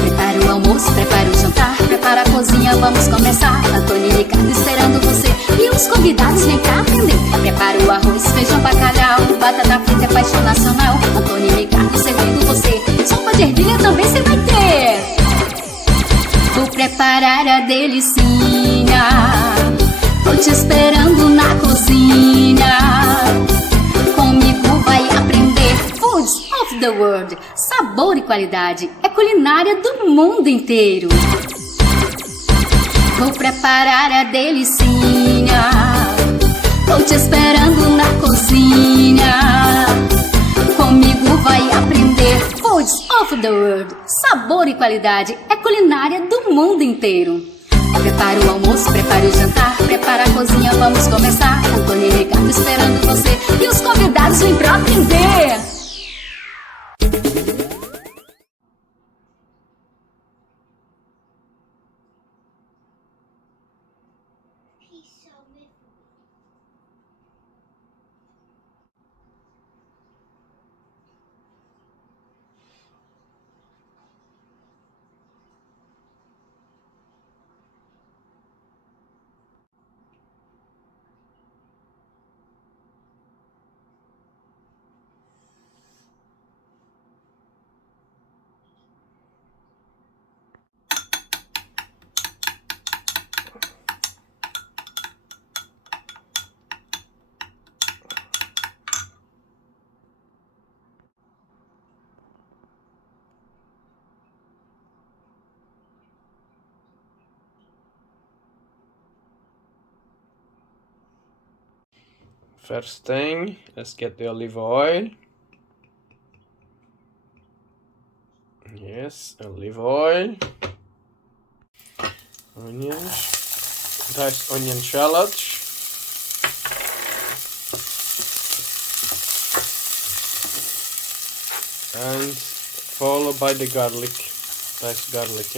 Prepara o almoço, prepara o jantar, prepara a cozinha, vamos começar. Antônio e Ricardo esperando você e os convidados vem cá aprender. Prepara o arroz, feijão, bacalhau, batata frita é paixão nacional. Antônio e Ricardo servindo você, sopa de ervilha também você vai ter. Vou preparar a delicinha, tô te esperando na cozinha. Comigo vai aprender. Foods of the world, sabor e qualidade, é culinária do mundo inteiro. Vou preparar a delicinha, tô te esperando na cozinha. Comigo vai aprender. Foods of the world, sabor e qualidade, é culinária do mundo inteiro. Prepara o almoço, prepare o jantar, prepara a cozinha, vamos começar. Antônio e Ricardo esperando você e os convidados vêm pra aprender. First thing, let's get the olive oil. Yes, olive oil. Onions. Diced onion shallots. And followed by the garlic. Diced garlic.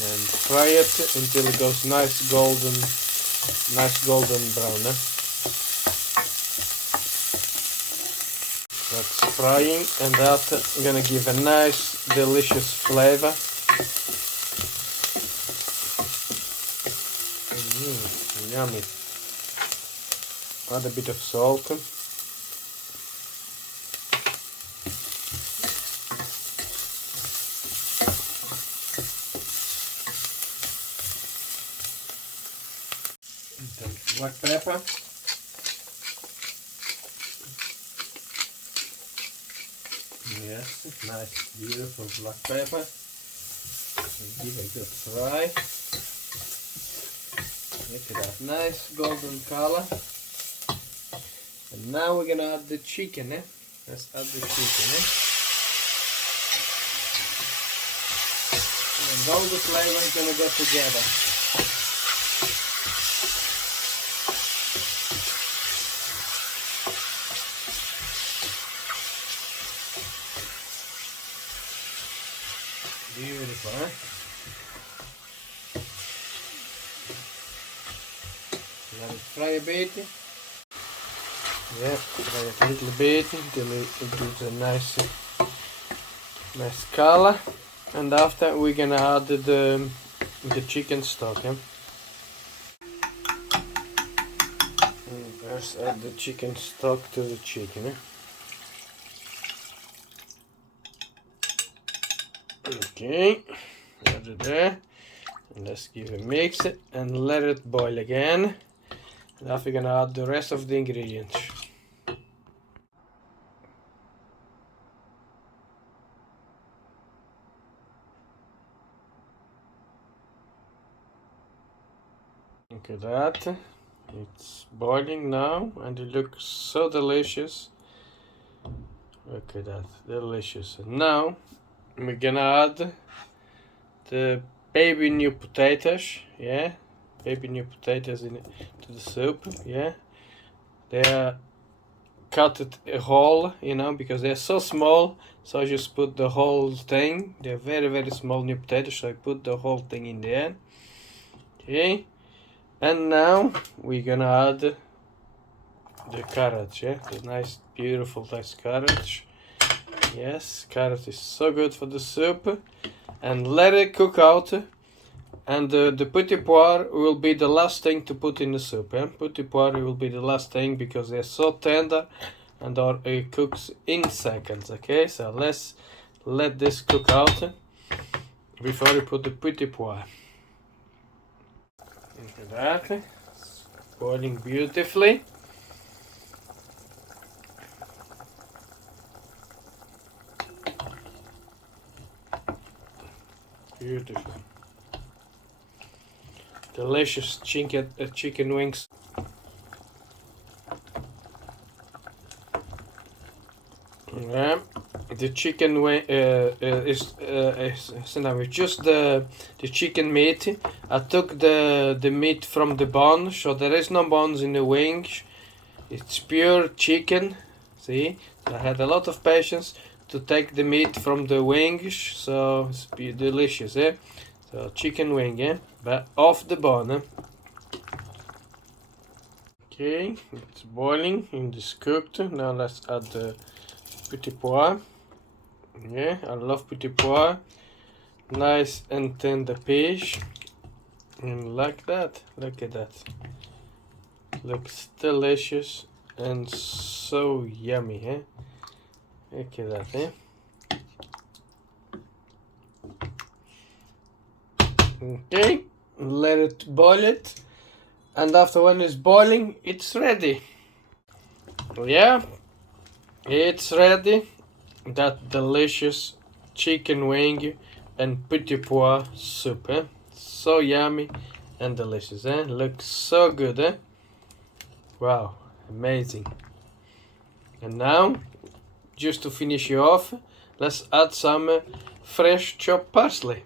And fry it until it goes nice golden brown. That's frying, and that's gonna give a nice delicious flavor. Yummy. Add a bit of salt. Black pepper. Yes, nice, beautiful black pepper. So give it a good fry. Look at that, nice golden color. And now we're gonna add the chicken. Let's add the chicken. And all the flavors gonna go together. Beautiful, huh? Let it fry a bit. Yeah, fry it a little bit until it gives a nice color. And after we're gonna add the chicken stock. And first add the chicken stock to the chicken. Okay, add it there, and let's give a mix and let it boil again. And after we're gonna add the rest of the ingredients. Look at that, it's boiling now and it looks so delicious. Look at that, delicious. And now we're gonna add the baby new potatoes, baby new potatoes to the soup, They are cut it whole, because they're so small, so I just put the whole thing. They're very, very small new potatoes, so I put the whole thing in there. Okay, and now we're gonna add the carrots, the nice, beautiful, nice carrots. Yes, carrot is so good for the soup. And let it cook out. And the Petits Pois will be the last thing to put in the soup. Petits Pois will be the last thing because they're so tender and it cooks in seconds. Okay, so let's let this cook out before we put the Petits Pois. Look at that, it's boiling beautifully. Beautiful. Delicious chicken wings. Yeah, the chicken wing is just the chicken meat. I took the meat from the bone, so there is no bones in the wings. It's pure chicken. See, I had a lot of patience to take the meat from the wings, so it's delicious, eh? So chicken wing, eh? But off the bone, eh? Okay, it's boiling and it's cooked. Now let's add the Petits Pois. Yeah, I love Petits Pois. Nice and tender fish. And like that, look at that. Looks delicious and so yummy, eh? Look at that, eh? Okay, let it boil it, and after when it's boiling, it's ready. Yeah, it's ready. That delicious chicken wing and Petits Pois soup, eh? So yummy and delicious, eh? Looks so good, eh? Wow, amazing. And now, just to finish you off, let's add some fresh chopped parsley.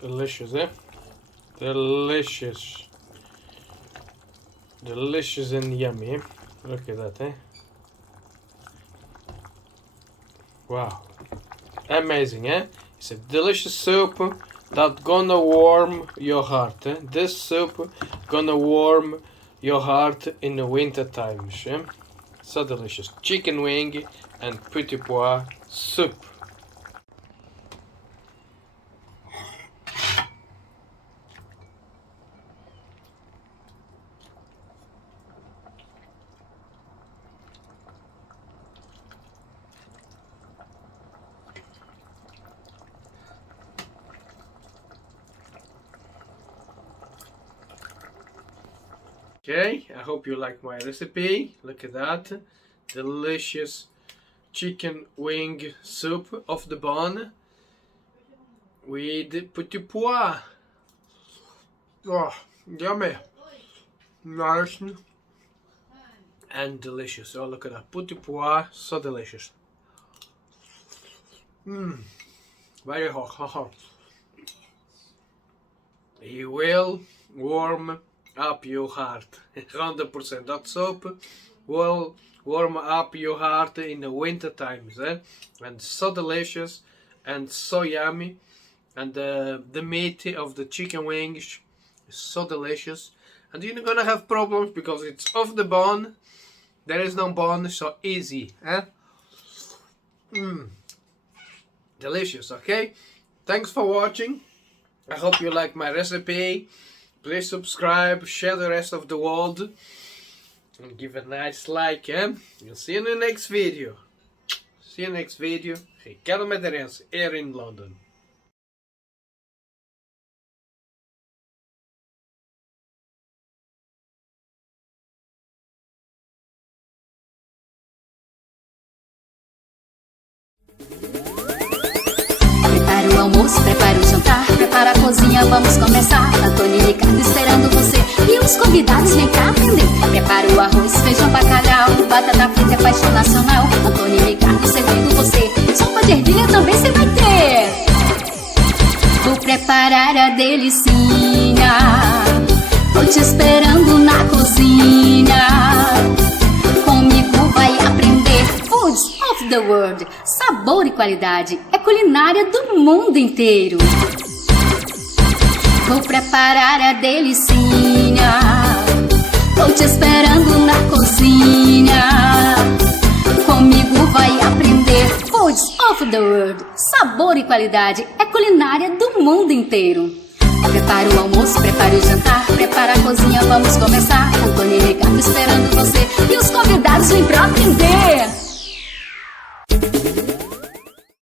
Delicious, eh? Delicious. Delicious and yummy, eh? Look at that, eh? Wow. Amazing, eh? It's a delicious soup that gonna warm your heart, eh? This soup gonna warm your heart in the winter times, eh? So delicious. Chicken wing and Petits Pois soup. Okay, I hope you like my recipe. Look at that. Delicious chicken wing soup off the bone with Petits Pois. Oh, yummy. Nice and delicious. Oh, look at that. Petits Pois, so delicious. Very hot. It will warm up your heart. 100%. That soup will warm up your heart in the winter times, eh? And so delicious and so yummy. And the meat of the chicken wings is so delicious. And you're not gonna have problems because it's off the bone. There is no bone, so easy, eh? Delicious, okay? Thanks for watching. I hope you like my recipe. Please subscribe, share the rest of the world, and give a nice like, eh? We'll see you in the next video. See you next video. Ricardo Madeirense here in London. Prepare o almoço, prepare o jantar, prepara a cozinha, vamos começar. Antônio e Ricardo esperando você e os convidados vem cá aprender. Prepara o arroz, feijão, bacalhau, batata frita é paixão nacional. Antônio e Ricardo servindo você, sopa de ervilha também você vai ter. Vou preparar a delicinha, tô te esperando na cozinha. Comigo vai aprender Foods of the World. Sabor e qualidade é culinária do mundo inteiro. Vou preparar a delicinha, tô te esperando na cozinha. Comigo vai aprender Foods of the World. Sabor e qualidade é culinária do mundo inteiro. Prepara o almoço, prepara o jantar, prepara a cozinha, vamos começar. Antônio e Ricardo esperando você e os convidados vêm pra aprender.